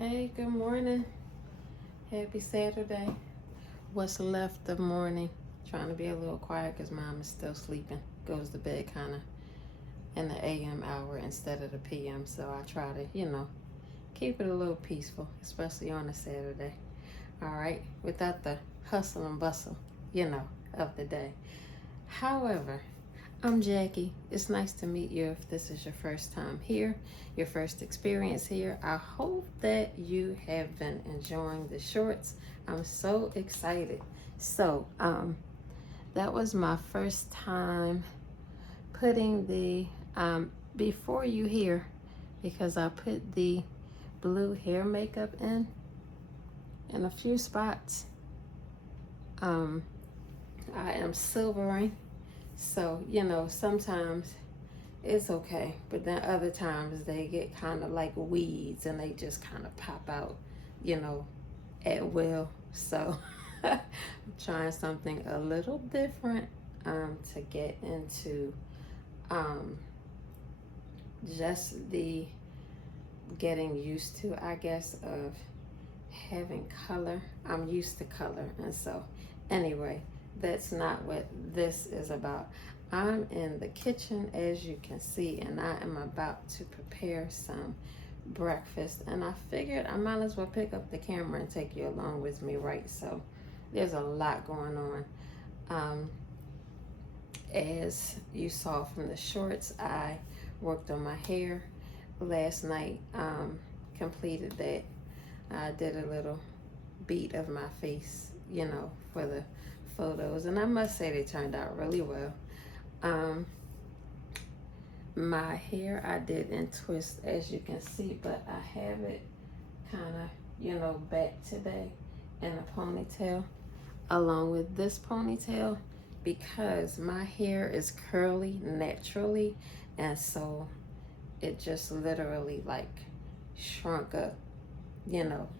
Hey, good morning. Happy Saturday. What's left of morning? Trying to be a little quiet because mom is still sleeping. Goes to bed kind of in the AM hour instead of the PM. So I try to, keep it a little peaceful, especially on a Saturday. All right, without the hustle and bustle, of the day. However, I'm Jackie. It's nice to meet you if this is your first time here, your first experience here. I hope that you have been enjoying the shorts. I'm so excited. So, that was my first time putting the before you here, because I put the blue hair makeup in a few spots. I am silvering. So, sometimes it's okay, but then other times they get kind of like weeds and they just kind of pop out, at will. So, I'm trying something a little different to get into just the getting used to, I guess, of having color. I'm used to color, and so anyway, that's not what this is about. I'm in the kitchen, as you can see, and I am about to prepare some breakfast, and I figured I might as well pick up the camera and take you along with me, right? So there's a lot going on. As you saw from the shorts, I worked on my hair last night, completed that. I did a little beat of my face, for the photos, and I must say they turned out really well. My hair I did in twist, as you can see, but I have it kind of, back today in a ponytail along with this ponytail, because my hair is curly naturally, and so it just literally like shrunk up,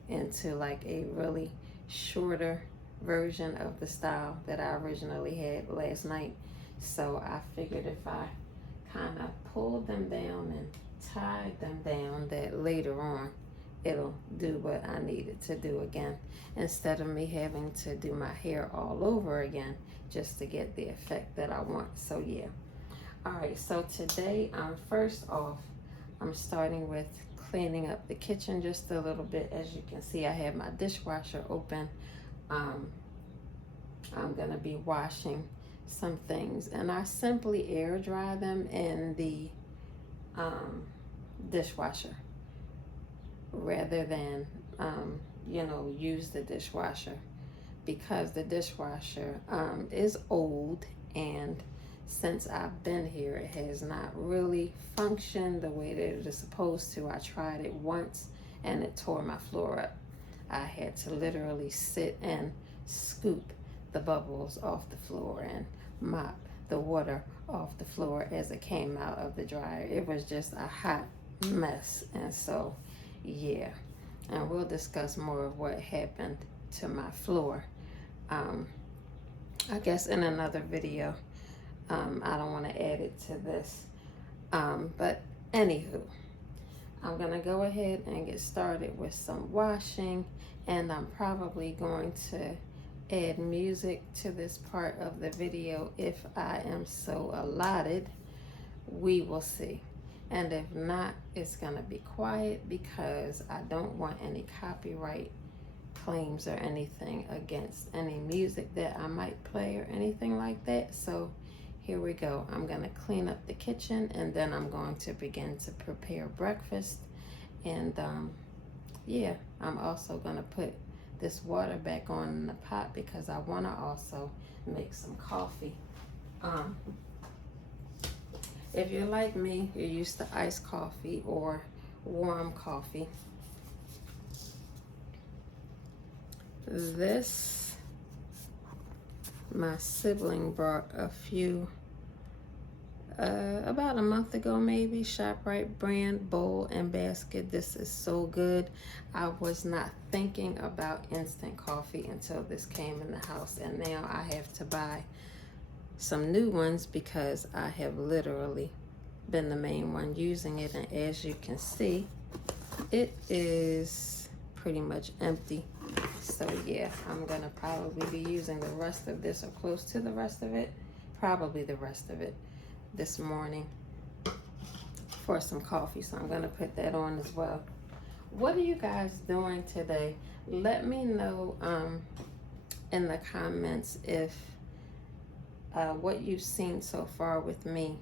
into like a really shorter version of the style that I originally had last night. So I figured if I kind of pulled them down and tied them down, that later on it'll do what I needed to do again, instead of me having to do my hair all over again just to get the effect that I want. So yeah. All right, so today first off, I'm starting with cleaning up the kitchen just a little bit. As you can see, I have my dishwasher open. I'm gonna be washing some things, and I simply air dry them in the dishwasher rather than use the dishwasher, because the dishwasher is old, and since I've been here, it has not really functioned the way that it is supposed to. I tried it once and it tore my floor up. I had to literally sit and scoop the bubbles off the floor and mop the water off the floor as it came out of the dryer. It was just a hot mess. And so, yeah, and we'll discuss more of what happened to my floor, I guess, in another video. I don't want to add it to this, but anywho, I'm gonna go ahead and get started with some washing, and I'm probably going to add music to this part of the video if I am so allotted. We will see. And if not, it's gonna be quiet, because I don't want any copyright claims or anything against any music that I might play or anything like that. So here we go. I'm gonna clean up the kitchen, and then I'm going to begin to prepare breakfast. And yeah, I'm also gonna put this water back on in the pot, because I want to also make some coffee. If you're like me, you're used to iced coffee or warm coffee. This, my sibling brought a few about a month ago, maybe, ShopRite brand bowl and basket. This is so good. I was not thinking about instant coffee until this came in the house, and now I have to buy some new ones because I have literally been the main one using it. And as you can see, it is pretty much empty. So yeah, I'm gonna probably be using the rest of this, or close to the rest of it, probably the rest of it, this morning for some coffee. So I'm gonna put that on as well. What are you guys doing today? Let me know in the comments if what you've seen so far with me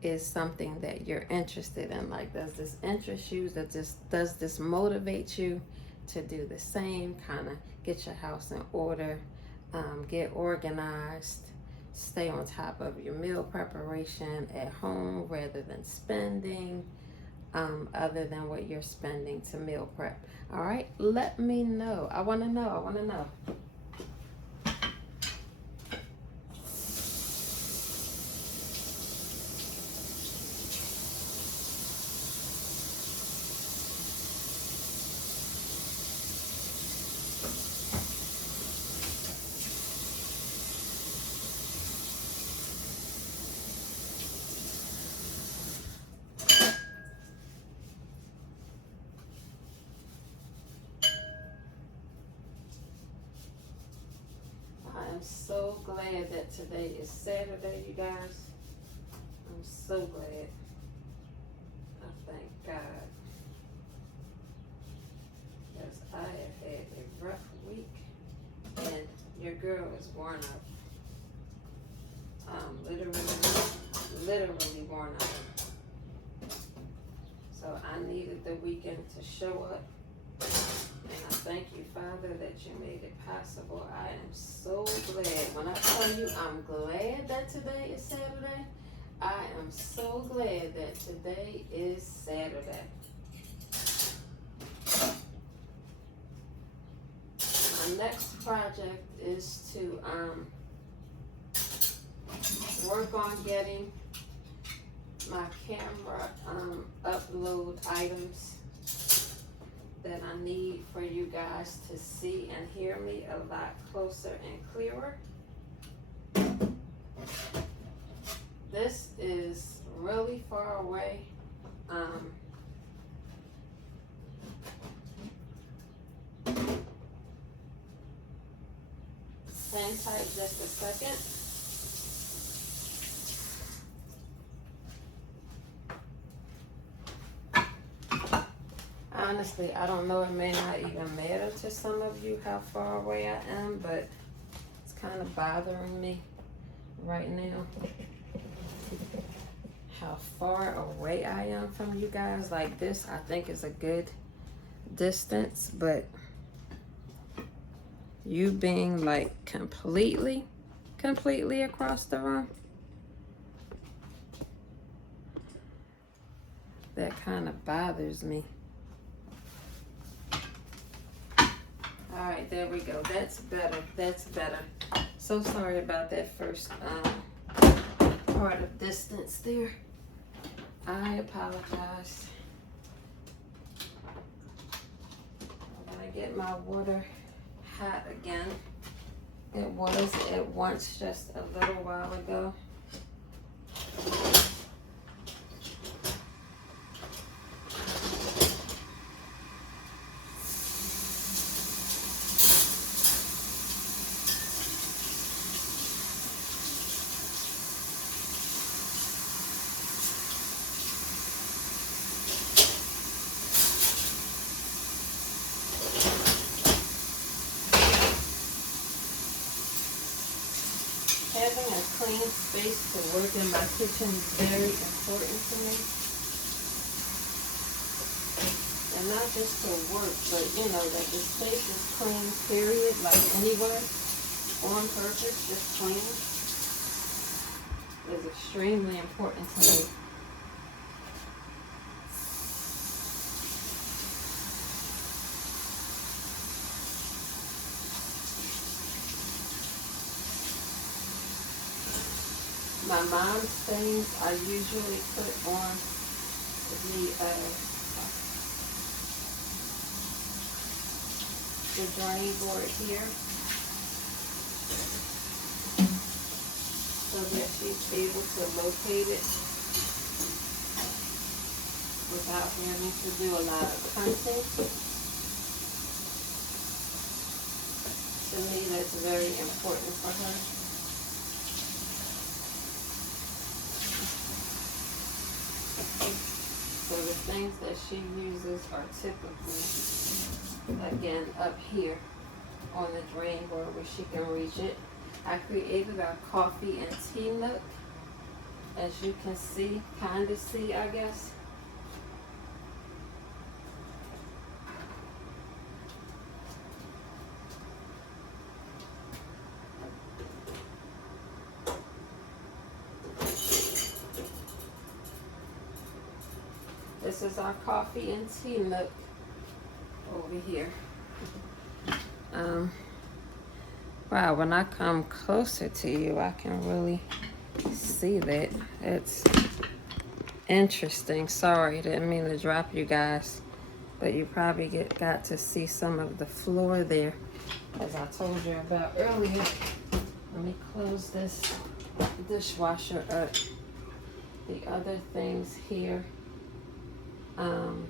is something that you're interested in. Like, does this interest you? Does this motivate you to do the same? Kind of get your house in order, get organized, stay on top of your meal preparation at home rather than spending other than what you're spending to meal prep. All right, let me know. I want to know. I'm so glad that today is Saturday, you guys. I'm so glad. I thank God. Because I have had a rough week and your girl is worn out. Literally worn out. So I needed the weekend to show up. And I thank you, Father, that you made it possible. I am so glad. When I tell you I'm glad that today is Saturday, I am so glad that today is Saturday. My next project is to work on getting my camera upload items that I need for you guys to see and hear me a lot closer and clearer. This is really far away. Hang tight just a second. Honestly, I don't know, it may not even matter to some of you how far away I am, but it's kind of bothering me right now how far away I am from you guys. Like, this I think is a good distance, but you being like completely across the room, that kind of bothers me. All right, there we go. That's better. So sorry about that first part of distance there. I apologize. I'm gonna get my water hot again. It was at once just a little while ago. Having a clean space to work in my kitchen is very important to me. And not just for work, but you know, that the space is clean, period, like anywhere, on purpose, just clean, is extremely important to me. My mom's things I usually put on the drain board here, so that she's able to locate it without having to do a lot of hunting. to me that's very important for her. So the things that she uses are typically, again, up here on the drain board where she can reach it. I created our coffee and tea nook, as you can see, kind of see, I guess. This is our coffee and tea nook over here. Wow, when I come closer to you, I can really see that. It's interesting. Sorry, didn't mean to drop you guys, but you probably got to see some of the floor there, as I told you about earlier. Let me close this dishwasher up. The other things here. I'm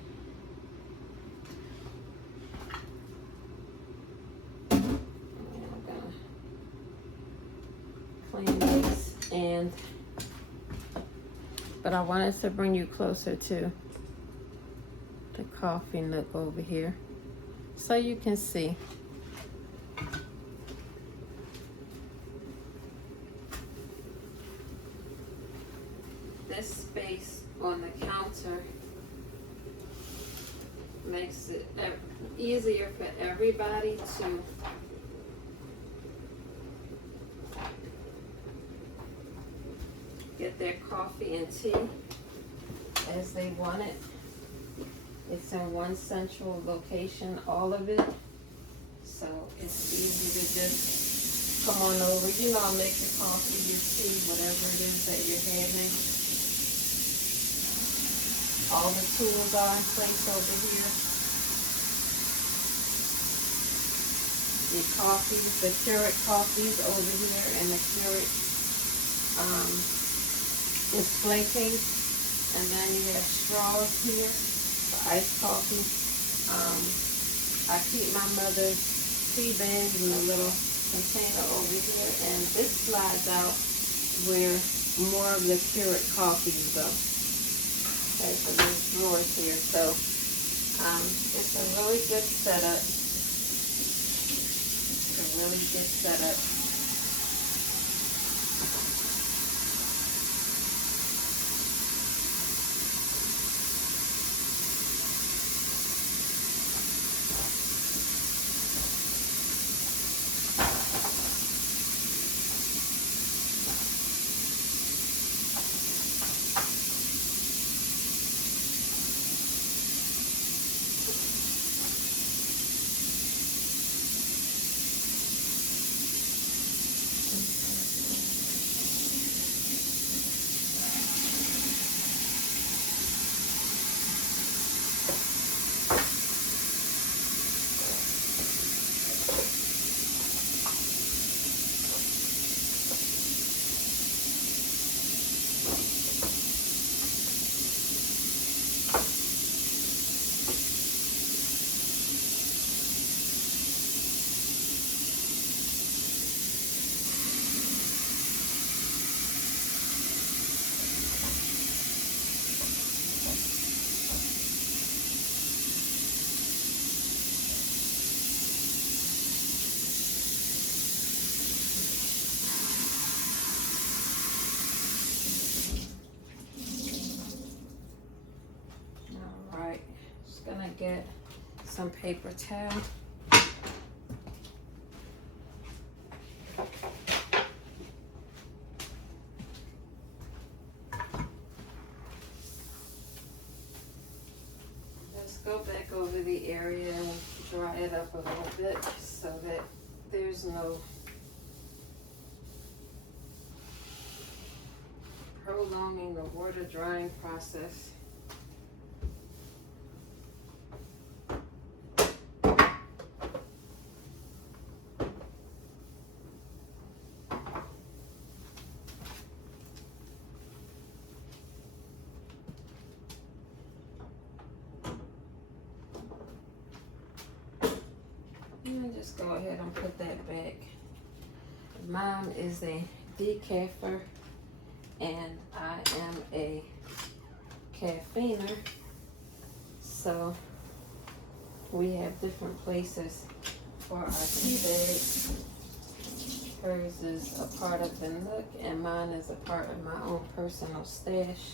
gonna clean this, but I wanted to bring you closer to the coffee nook over here so you can see. This space on the counter makes it easier for everybody to get their coffee and tea as they want it. It's in one central location, all of it. So it's easy to just come on over. You know, make your coffee, your tea, whatever it is that you're having. All the tools are in place over here. The coffees, the Keurig coffees over here, and the Keurig display case. And then you have straws here for iced coffee. I keep my mother's tea bag in a little container over here, and this slides out where more of the Keurig coffees go. Okay, so there's drawers here. So it's a really good setup. It's a really good setup. Get some paper towel. Let's go back over the area and dry it up a little bit so that there's no prolonging the water drying process. just go ahead and put that back. Mine is a decaffer, and I am a caffeiner. So we have different places for our tea bags. Hers is a part of the Nook, and mine is a part of my own personal stash.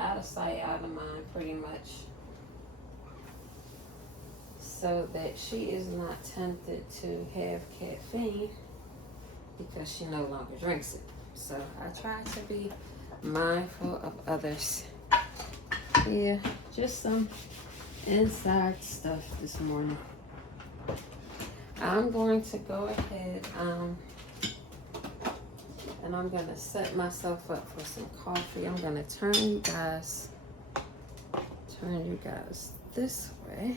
Out of sight, out of mind, pretty much. So that she is not tempted to have caffeine because she no longer drinks it. So I try to be mindful of others. Yeah, just some inside stuff this morning. I'm going to go ahead and I'm going to set myself up for some coffee. I'm going to turn you guys this way.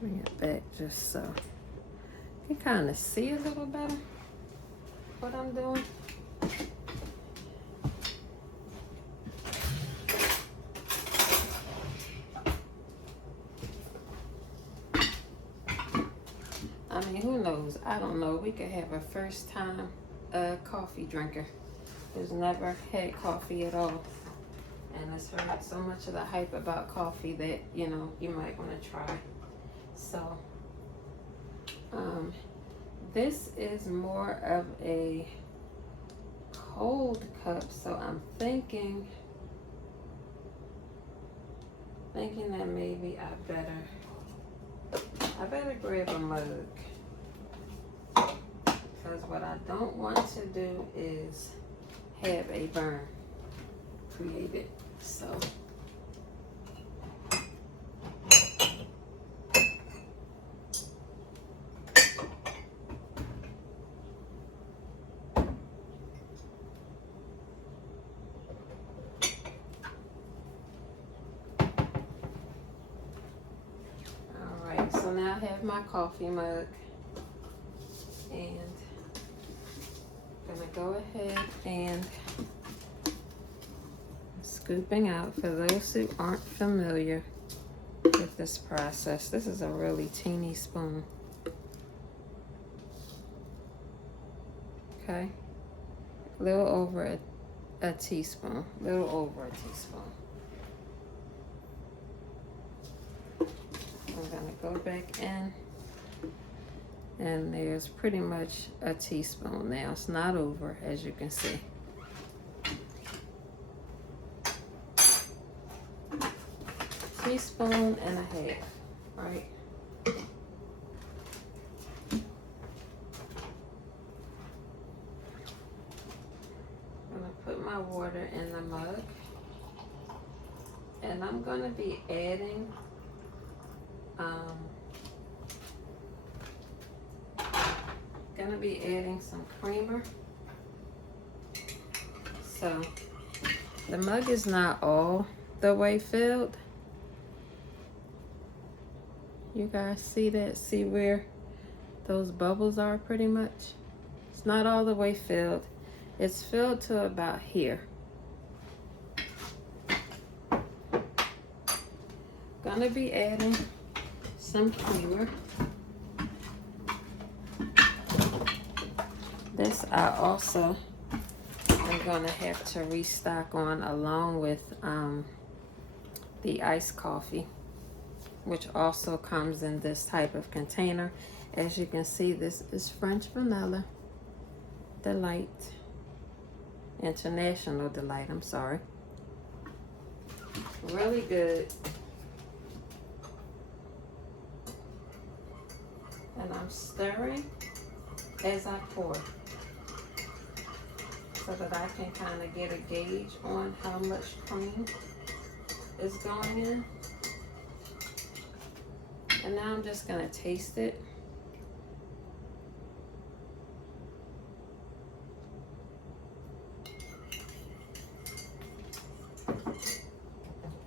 Bring it back just so you can kind of see a little better what I'm doing. I mean, who knows? I don't know. We could have a first time coffee drinker who's never had coffee at all and has heard so much of the hype about coffee that, you know, you might want to try. So, this is more of a cold cup, so I'm thinking that maybe I better grab a mug, because what I don't want to do is have a burn created. So So now I have my coffee mug, and I'm gonna go ahead and scooping out. For those who aren't familiar with this process, this is a really teeny spoon. Okay, a little over a teaspoon, little over a teaspoon. I'm gonna go back in, and there's pretty much a teaspoon now. It's not over, as you can see. Teaspoon and a half, right? I'm gonna put my water in the mug, and I'm gonna be adding some creamer. So the mug is not all the way filled. You guys see that? See where those bubbles are pretty much? It's not all the way filled. It's filled to about here. Gonna be adding some creamer. This I also am gonna have to restock on, along with the iced coffee, which also comes in this type of container. As you can see, this is French Vanilla Delight, International Delight, I'm sorry. Really good. And I'm stirring as I pour, so that I can kind of get a gauge on how much cream is going in. And now I'm just gonna taste it.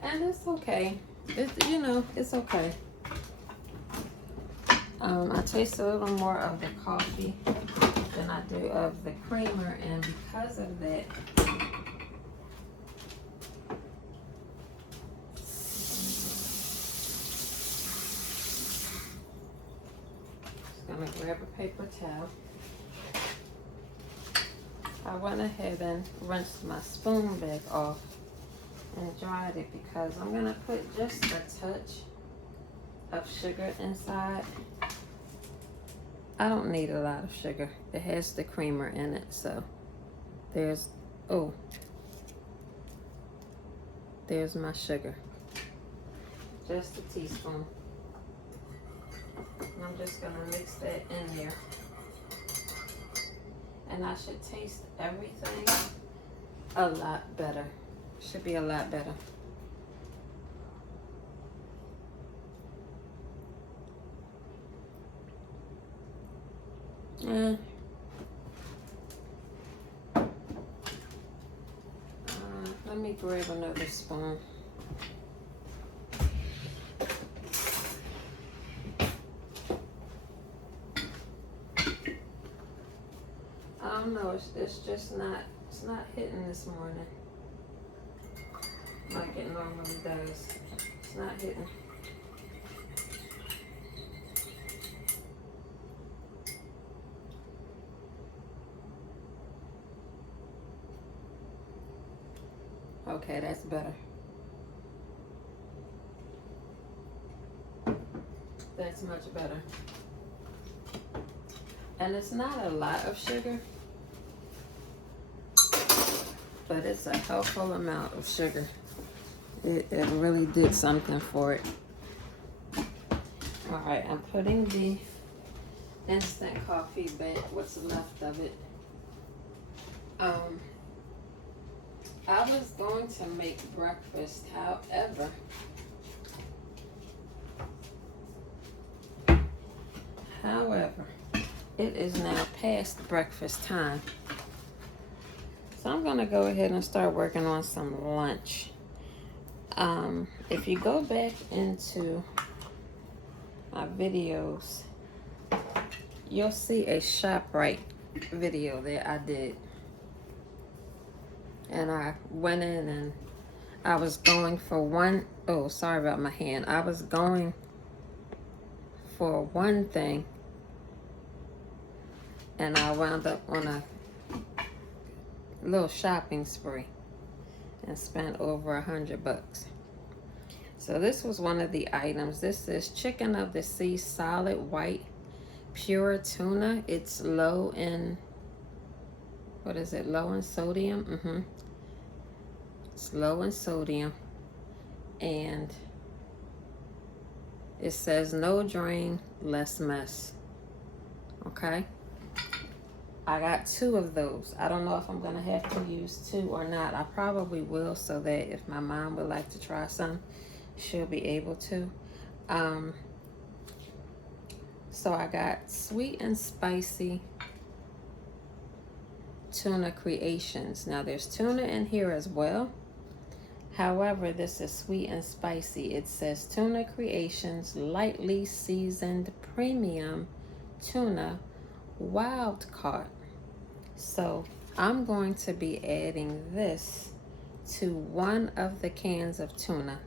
And it's okay. You know, it's okay. I taste a little more of the coffee than I do of the creamer, and because of that, just gonna grab a paper towel. I went ahead and rinsed my spoon back off and dried it because I'm gonna put just a touch of sugar inside. I don't need a lot of sugar. It has the creamer in it, so there's my sugar. Just a teaspoon. And I'm just gonna mix that in there. And I should taste everything a lot better. Should be a lot better. Let me grab another spoon. I don't know, it's just not, it's not hitting this morning like it normally does. It's not hitting. Okay, that's better. That's much better. And it's not a lot of sugar, but it's a helpful amount of sugar. It really did something for it. All right, I'm putting the instant coffee back, what's left of it. I was going to make breakfast, however, it is now past breakfast time. So I'm gonna go ahead and start working on some lunch. If you go back into my videos, you'll see a ShopRite video that I did. And I went in and I was going for sorry about my hand. I was going for one thing and I wound up on a little shopping spree and spent over $100. So this was one of the items. This is chicken of the sea solid white pure tuna. It's low in, what is it? Low in sodium. It's low in sodium. And it says no drain, less mess. Okay. I got 2 of those. I don't know if I'm gonna have to use 2 or not. I probably will, so that if my mom would like to try some, she'll be able to. So I got sweet and spicy tuna creations. Now there's tuna in here as well. However, this is sweet and spicy. It says tuna creations, lightly seasoned premium tuna, wild caught. So I'm going to be adding this to one of the cans of tuna,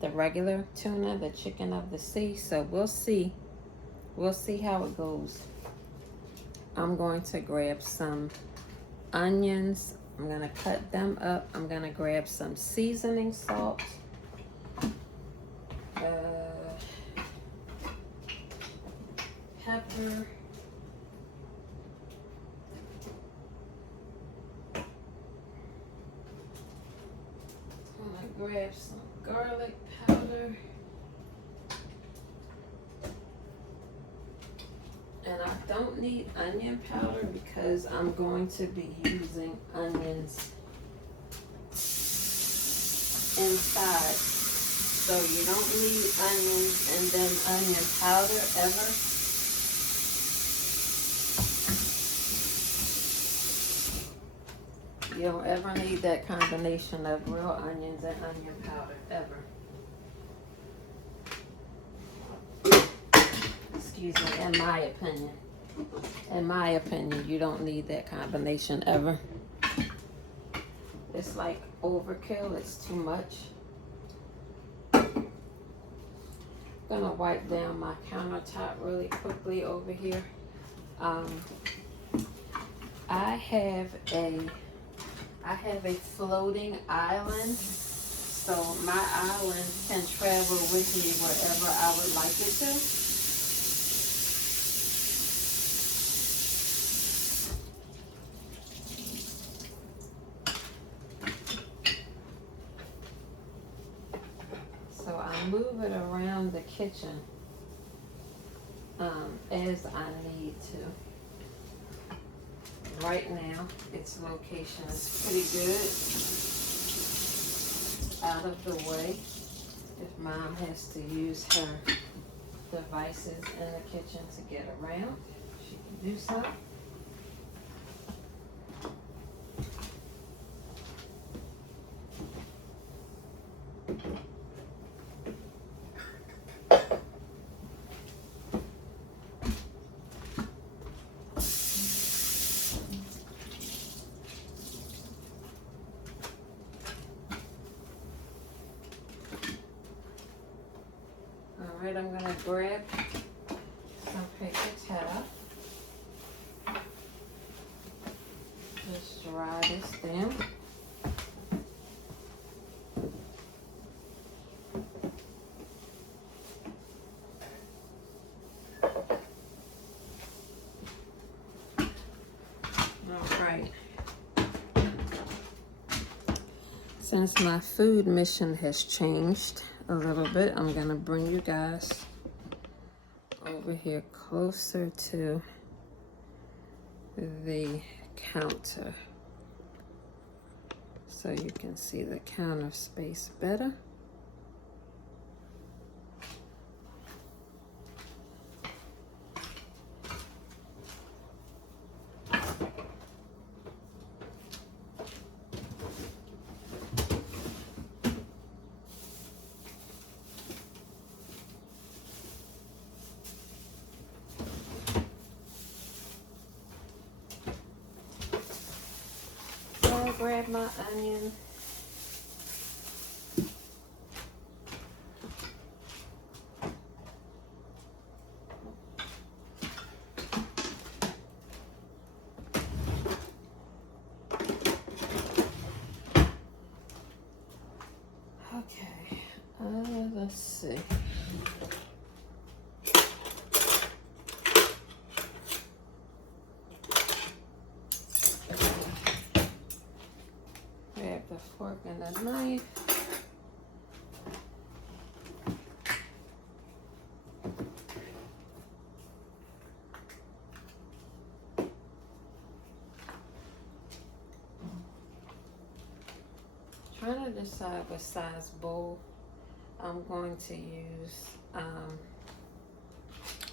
the regular tuna, the chicken of the sea. So we'll see how it goes. I'm going to grab some onions. I'm gonna cut them up. I'm gonna grab some seasoning salt, pepper, I'm gonna grab some garlic powder, and I don't need onion powder because I'm going to be using onions inside. So you don't need onions and then onion powder ever. You don't ever need that combination of real onions and onion powder, ever. confusing in my opinion. In my opinion, you don't need that combination ever. It's like overkill, it's too much. I'm gonna wipe down my countertop really quickly over here. I have a floating island, so my island can travel with me wherever I would like it to. So I move it around the kitchen as I need to. Right now, its location is pretty good, out of the way. If Mom has to use her devices in the kitchen to get around, she can do so. Alright, I'm gonna grab some paper towel. Just dry this down. Alright. Since my food mission has changed a little bit, I'm gonna bring you guys over here closer to the counter so you can see the counter space better. Grab my onion. Okay, let's see. Grab the fork and the knife. Trying to decide what size bowl I'm going to use.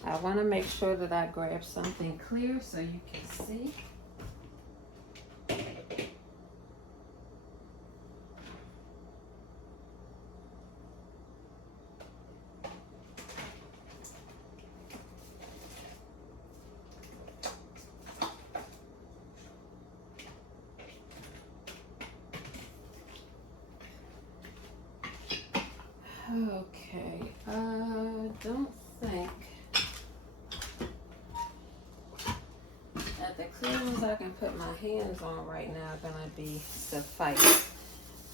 I want to make sure that I grab something clear so you can see. Okay, don't think that the clearance I can put my hands on right now are gonna be suffice.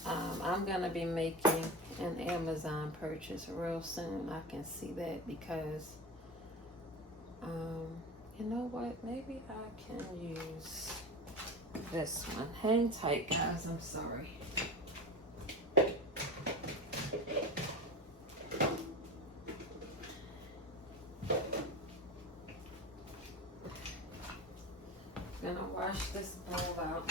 I'm gonna be making an Amazon purchase real soon. I can see that because, you know what? Maybe I can use this one. Hang tight, guys. I'm sorry. Gonna wash this bowl out.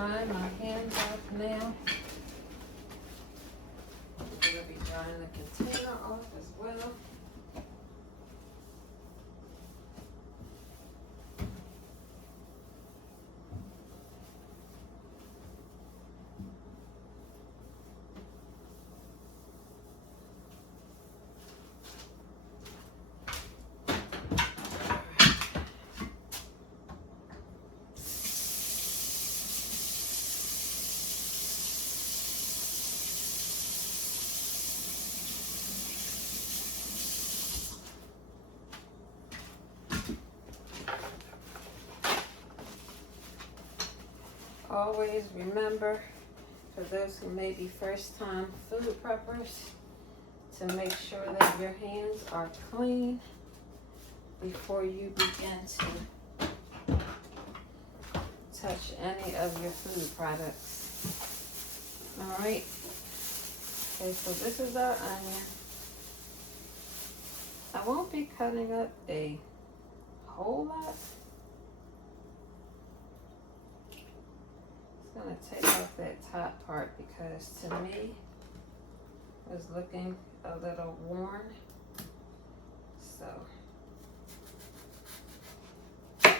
drying my hands off now. I'm going to be drying the container off as well. Always remember, for those who may be first-time food preppers, to make sure that your hands are clean before you begin to touch any of your food products. All right. Okay, so this is our onion. I won't be cutting up a whole lot. I'm going to take off that top part because to me it's looking a little worn. So this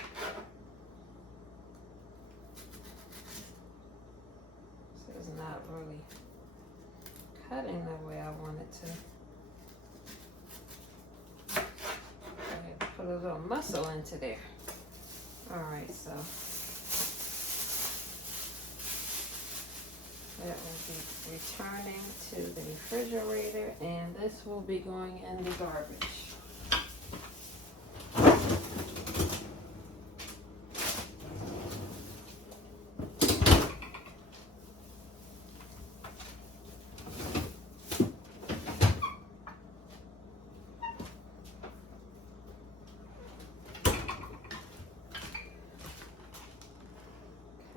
is not really cutting the way I want it to. I have to put a little muscle into there. All right, so that will be returning to the refrigerator, and this will be going in the garbage.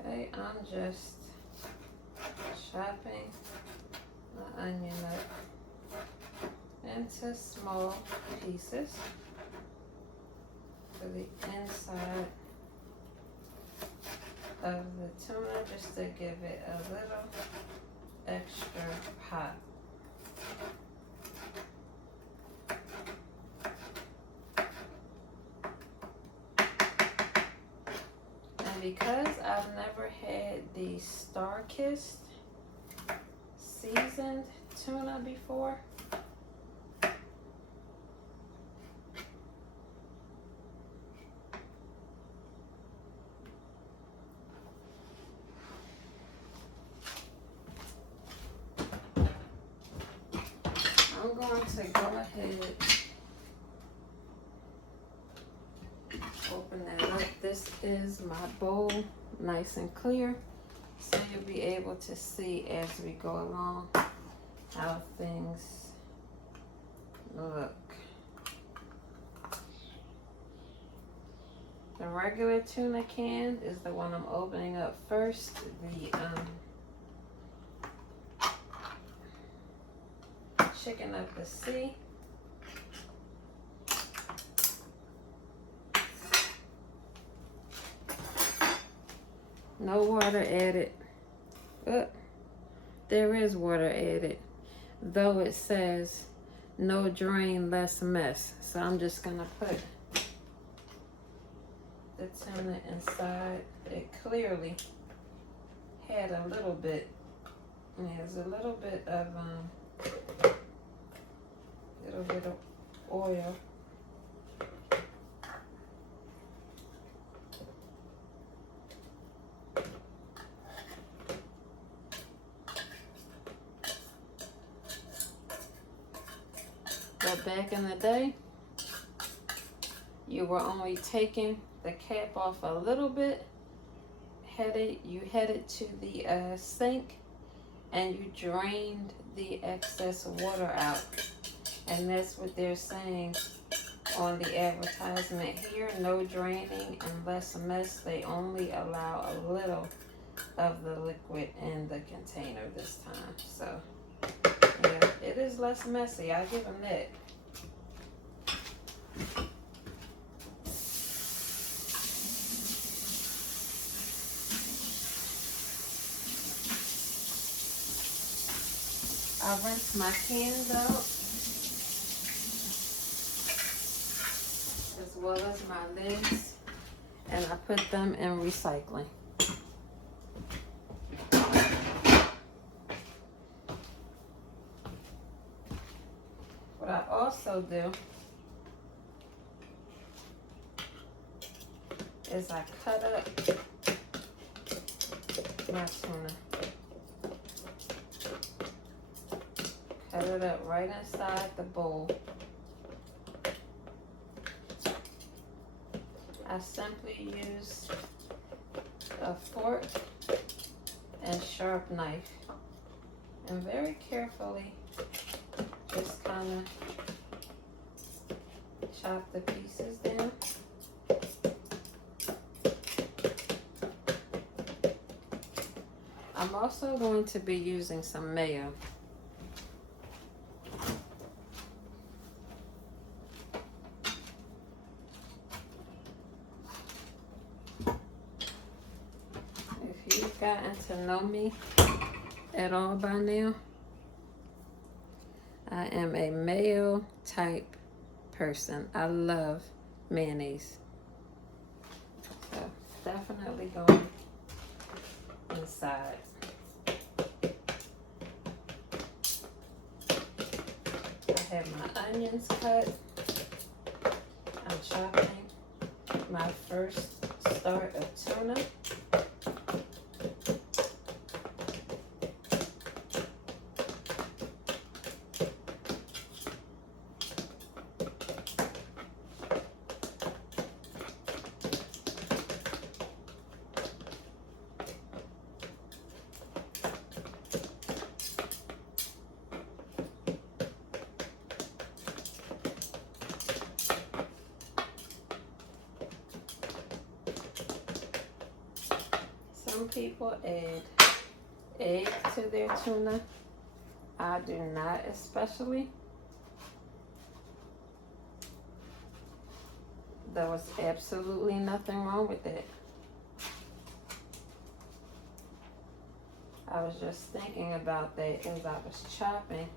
Okay, I'm just chopping the onion up into small pieces for the inside of the tuna, just to give it a little extra pop. And because I've never had the star-kissed seasoned tuna before, I'm going to go ahead, open that up. This is my bowl, nice and clear, so you'll be able to see as we go along how things look. The regular tuna can is the one I'm opening up first. The chicken of the sea. No water added. There is water added, though it says no drain, less mess. So I'm just gonna put the tuna inside. It clearly had a little bit. There's a little bit of oil. But back in the day, you were only taking the cap off a little bit, you headed to the sink, and you drained the excess water out. And that's what they're saying on the advertisement here. No draining and less mess. They only allow a little of the liquid in the container this time. So yeah, it is less messy. I give them that. I rinse my cans out as well as my lids, and I put them in recycling. What I also do is I cut up my tuna. Cut it up right inside the bowl. I simply use a fork and sharp knife and very carefully just kind of chop the pieces down. I'm also going to be using some mayo. If you've gotten to know me at all by now, I am a mayo type person. I love mayonnaise. So definitely going inside. I have my onions cut. I'm chopping my first start of tuna. Some people add egg to their tuna. I do not, especially. There was absolutely nothing wrong with it. I was just thinking about that as I was chopping.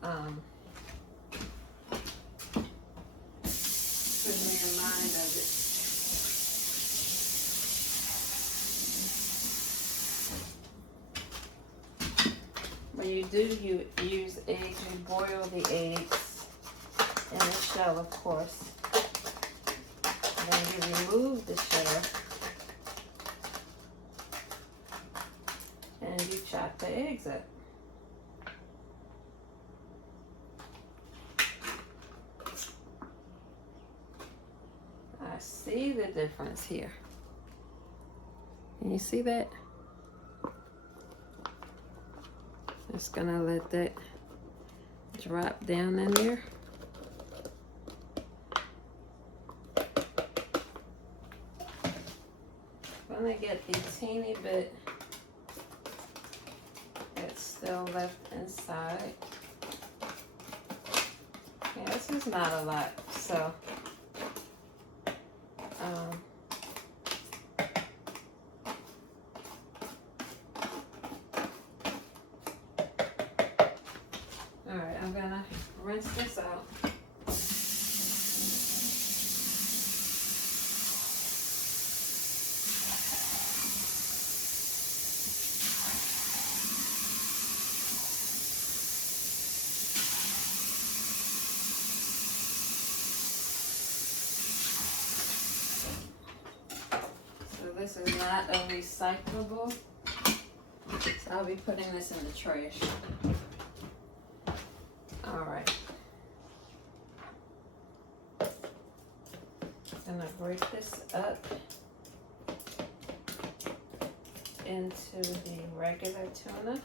Put me in mind of it. When you do use eggs, you boil the eggs in the shell, of course. Then you remove the shell and you chop the eggs up. I see the difference here. Can you see that? Just gonna let that drop down in there. I'm gonna get the teeny bit that's still left inside. Yeah, this is not a lot, so all right, I'm gonna rinse this out. This is not a recyclable, so I'll be putting this in the trash. All right. I'm gonna break this up into the regular tuna.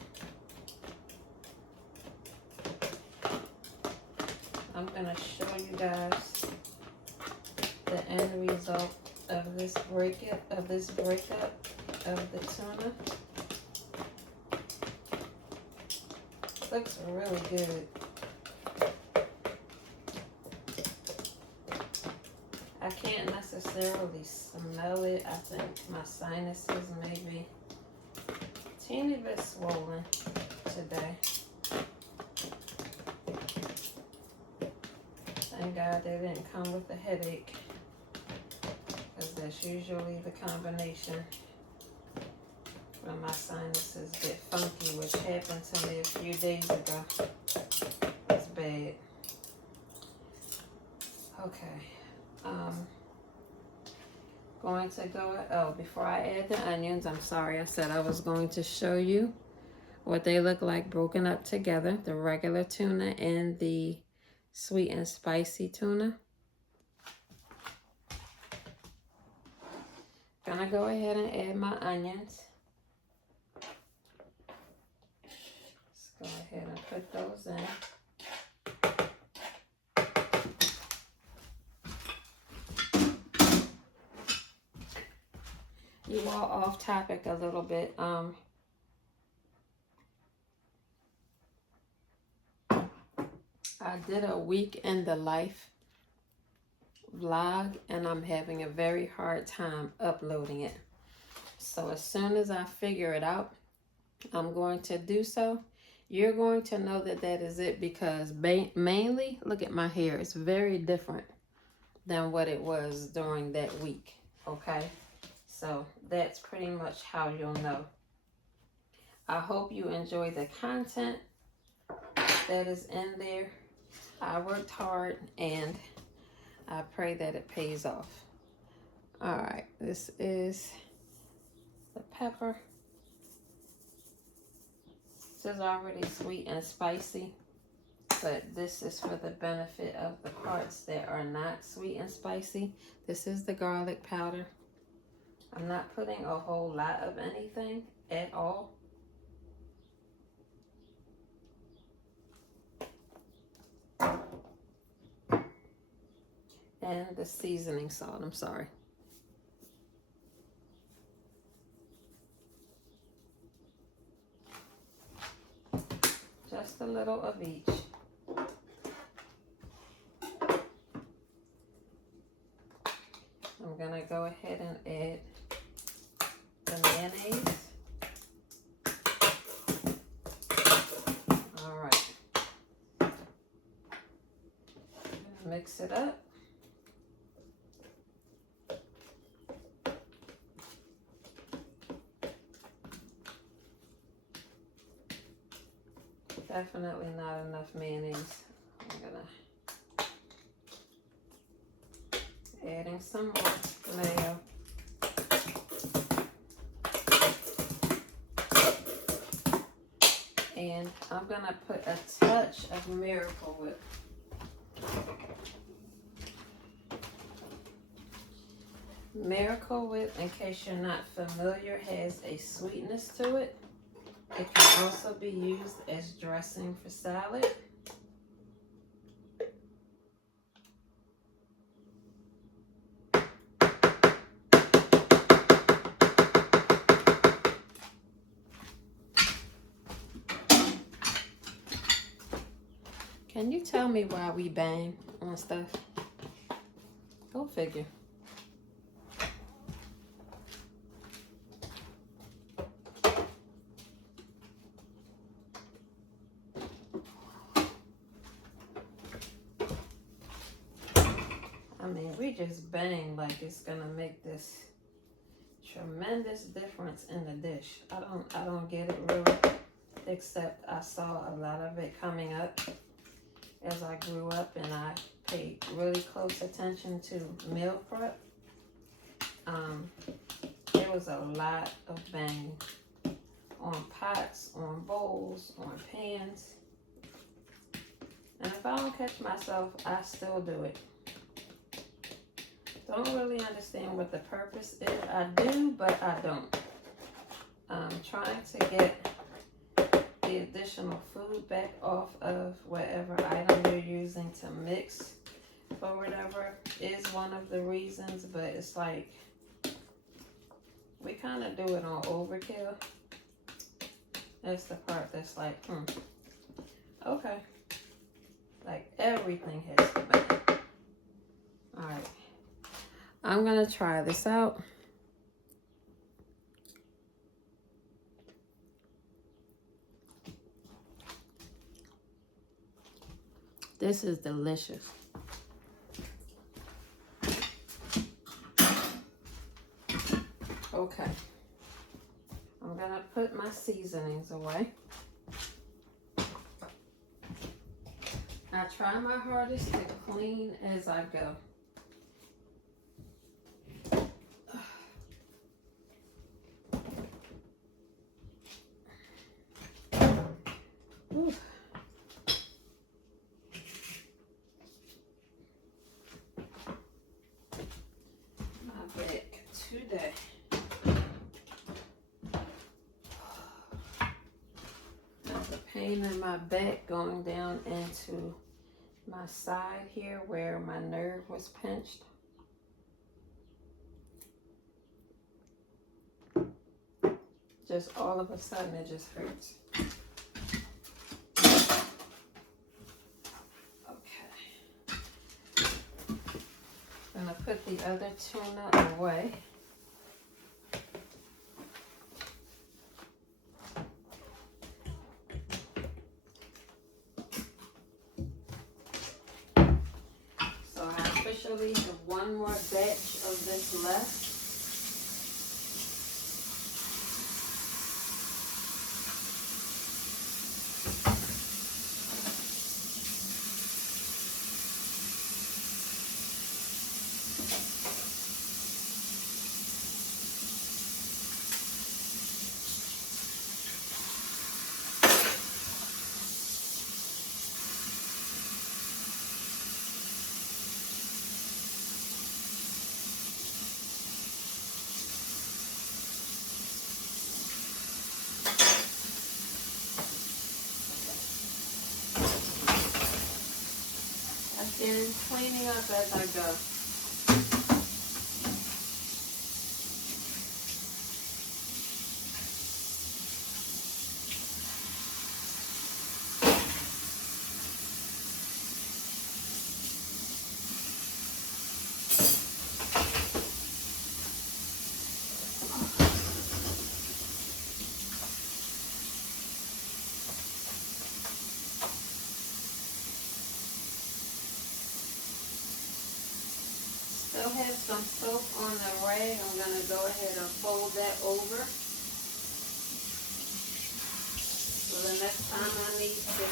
I'm gonna show you guys the end result of this breakup of the tuna. Looks really good. I can't necessarily smell it. I think my sinuses may be a teeny bit swollen today. Thank God they didn't come with a headache, because that's usually the combination when my sinuses get funky, which happened to me a few days ago. It's bad. Okay. Going to go, before I add the onions, I'm sorry, I said I was going to show you what they look like broken up together, the regular tuna and the sweet and spicy tuna. Gonna go ahead and add my onions. Let's go ahead and put those in. You all off topic a little bit. I did a week in the life vlog, and I'm having a very hard time uploading it. So as soon as I figure it out, I'm going to do so. You're going to know that that is it, because mainly, look at my hair. It's very different than what it was during that week, okay? So that's pretty much how you'll know. I hope you enjoy the content that is in there. I worked hard, and I pray that it pays off. All right, this is the pepper. This is already sweet and spicy, but this is for the benefit of the parts that are not sweet and spicy. This is the garlic powder. I'm not putting a whole lot of anything at all. And the seasoning salt, I'm sorry. Just a little of each. I'm gonna go ahead and add the mayonnaise. All right. Mix it up. Definitely not enough mayonnaise. I'm gonna adding some more mayo. And I'm gonna put a touch of Miracle Whip. Miracle Whip, in case you're not familiar, has a sweetness to it. It can also be used as dressing for salad. Can you tell me why we bang on stuff? Go figure. I mean, we just bang like it's gonna make this tremendous difference in the dish. I don't get it really, except I saw a lot of it coming up as I grew up, and I paid really close attention to meal prep. There was a lot of banging on pots, on bowls, on pans. And if I don't catch myself, I still do it. Don't really understand what the purpose is. I do, but I don't. I'm trying to get the additional food back off of whatever item you're using to mix or whatever is one of the reasons, but it's like we kind of do it on overkill. That's the part that's like, okay. Like everything has to bang. All right. I'm gonna try this out. This is delicious. Okay. I'm gonna put my seasonings away. I try my hardest to clean as I go. Ooh. My back today. There's a pain in my back going down into my side here where my nerve was pinched. Just all of a sudden it just hurts. Okay. I'm gonna put the other tuna away. So I officially have one more batch of this left. And cleaning up as I go. Still have some soap on the rag. I'm going to go ahead and fold that over. So the next time I need to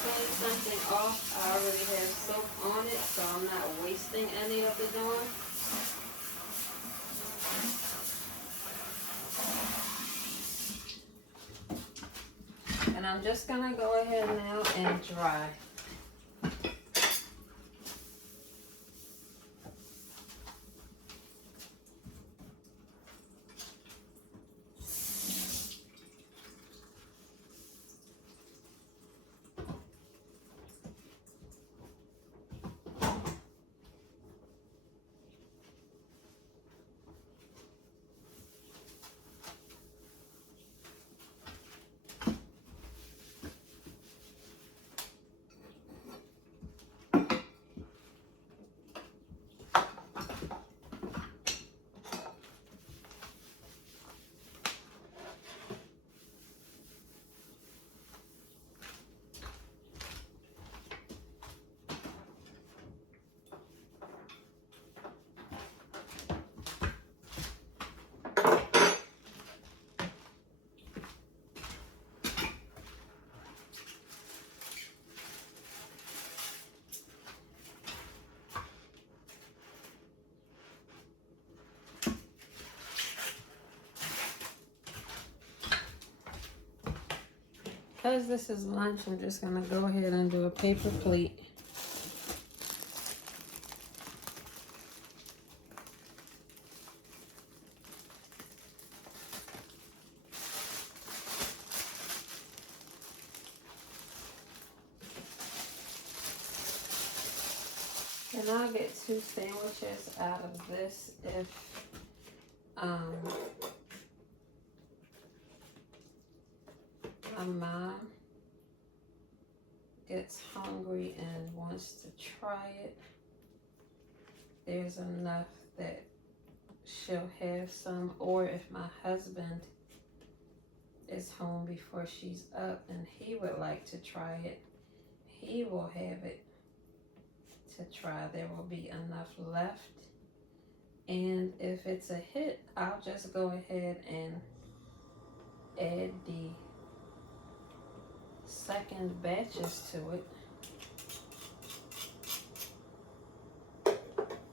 clean something off, I already have soap on it, so I'm not wasting any of the Dawn. And I'm just going to go ahead now and dry. Because this is lunch, I'm just going to go ahead and do a paper plate. And I'll get 2 sandwiches out of this if my mom gets hungry and wants to try it. There's enough that she'll have some, or if my husband is home before she's up and he would like to try it, he will have it to try. There will be enough left. And if it's a hit, I'll just go ahead and add the second batches to it.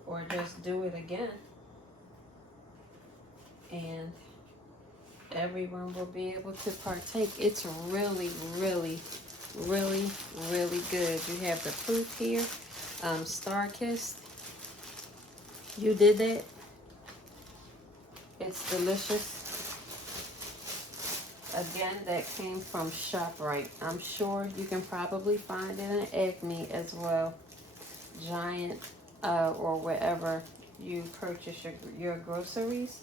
Or just do it again. And everyone will be able to partake. It's really, really, really, really good. You have the proof here. Star Kissed. You did that. It's delicious. Again, that came from ShopRite. I'm sure you can probably find it in Acme as well. Giant or wherever you purchase your groceries.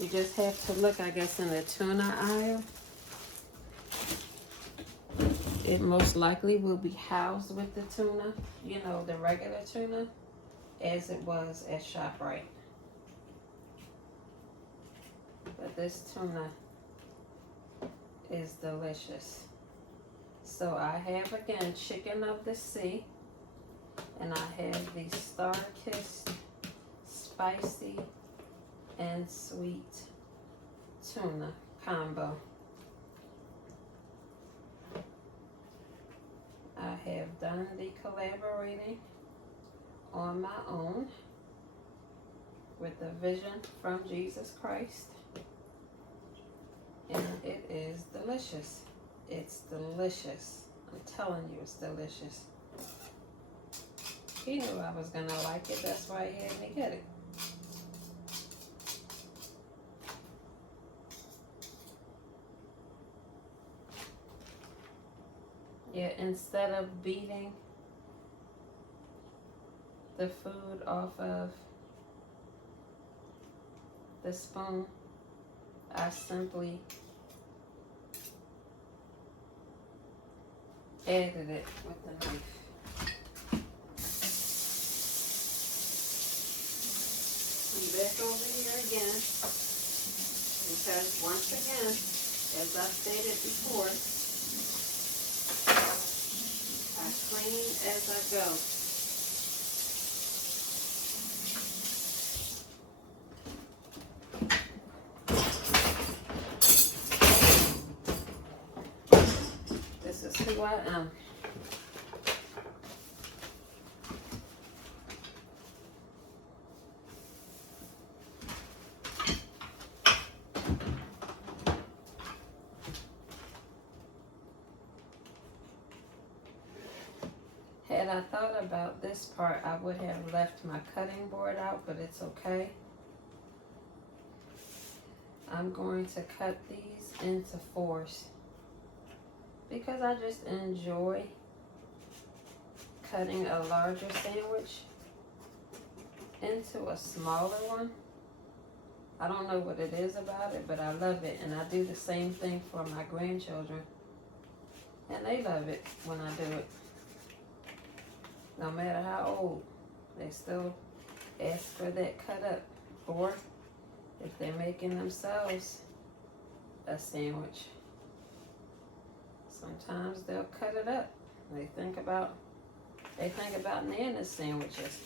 You just have to look, I guess, in the tuna aisle. It most likely will be housed with the tuna, you know, the regular tuna, as it was at ShopRite. But this tuna is delicious. So I have, again, chicken of the sea. And I have the Star Kissed spicy and sweet tuna combo. I have done the collaborating on my own with the vision from Jesus Christ. And it is delicious. It's delicious. I'm telling you, it's delicious. He knew I was gonna like it. That's why he had me get it. Yeah, instead of beating the food off of the spoon, I simply added it with the knife. I'm back over here again because once again, as I've stated before, I clean as I go. This is who I am. Had I thought about this part, I would have left my cutting board out, but it's okay. I'm going to cut these into fours because I just enjoy cutting a larger sandwich into a smaller one. I don't know what it is about it, but I love it, and I do the same thing for my grandchildren, and they love it when I do it. No matter how old, they still ask for that cut up. Or if they're making themselves a sandwich, sometimes they'll cut it up. They think about Nana sandwiches.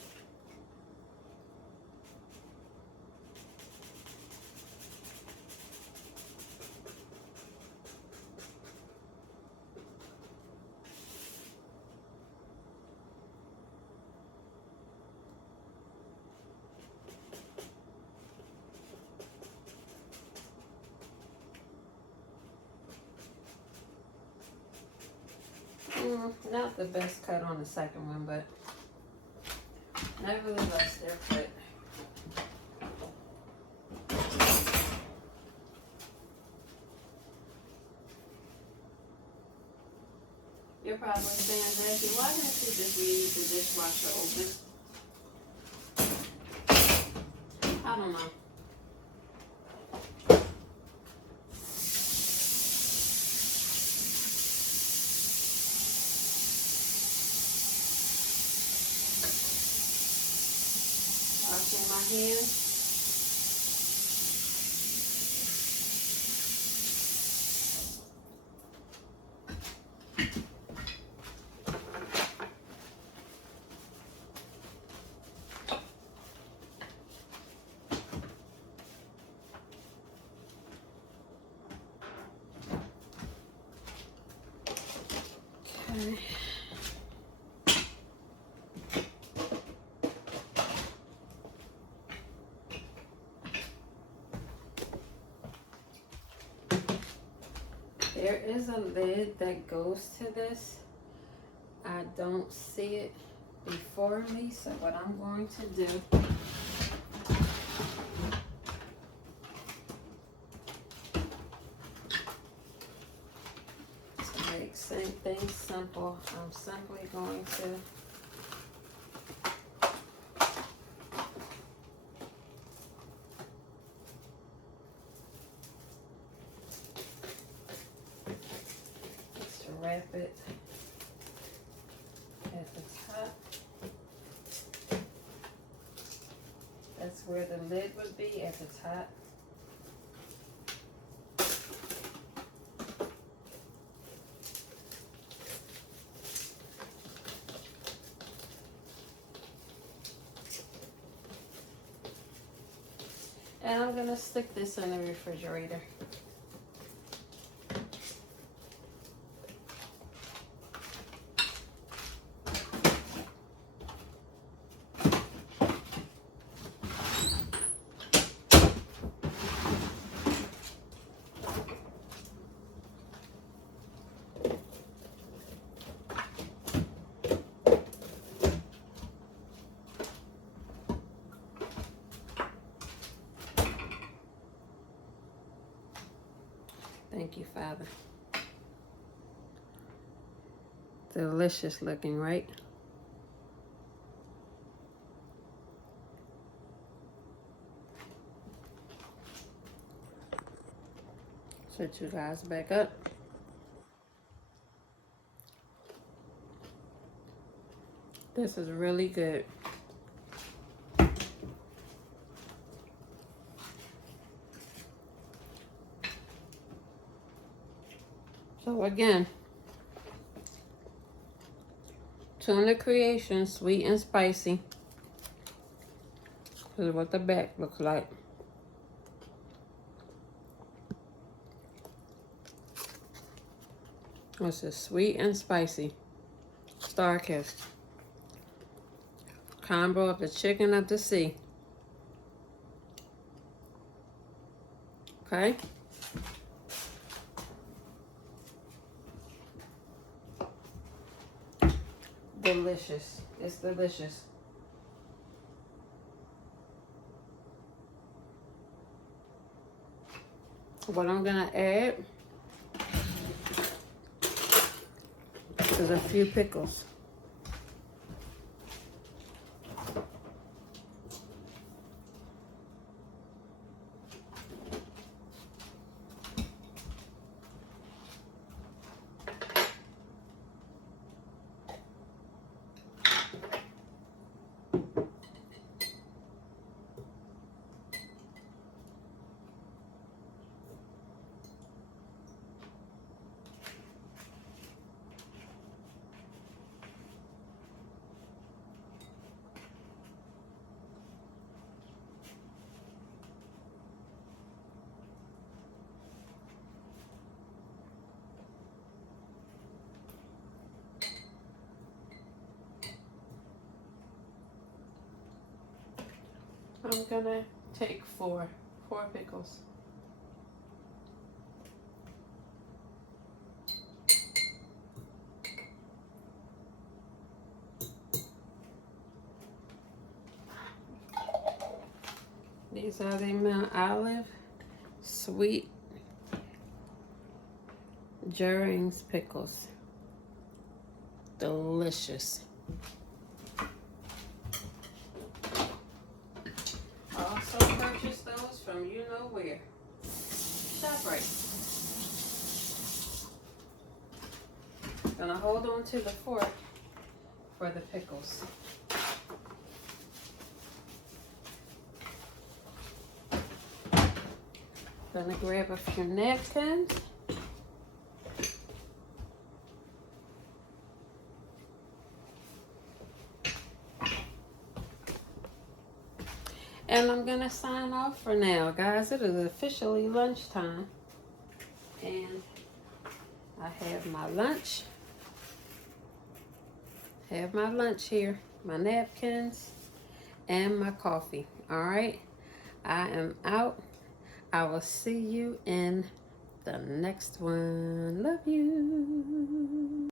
Not the best cut on the second one, but nevertheless, they're good. You're probably saying, Jackie, why didn't you just leave the dishwasher open? I don't know. Washing my hands. Okay. There is a lid that goes to this. I don't see it before me, so what I'm going to do, to make things simple, I'm simply going to wrap it at the top. That's where the lid would be, at the top. And I'm gonna stick this in the refrigerator. Thank you, Father. Delicious looking, right? Set you guys back up. This is really good. So again, tuna creation, sweet and spicy. This is what the back looks like. This is sweet and spicy. Star Kiss. Combo of the chicken of the sea. Okay? Delicious. It's delicious. What I'm gonna add is a few pickles. I'm gonna take four pickles. These are the Mount Olive Sweet Jarring's pickles. Delicious. I also purchased those from you know where. ShopRite. Gonna hold on to the fork for the pickles. Gonna grab a few napkins. And I'm gonna sign off for now, guys. It is officially lunchtime. And I have my lunch. have my lunch here, my napkins, and my coffee. All right, I am out. I will see you in the next one. Love you.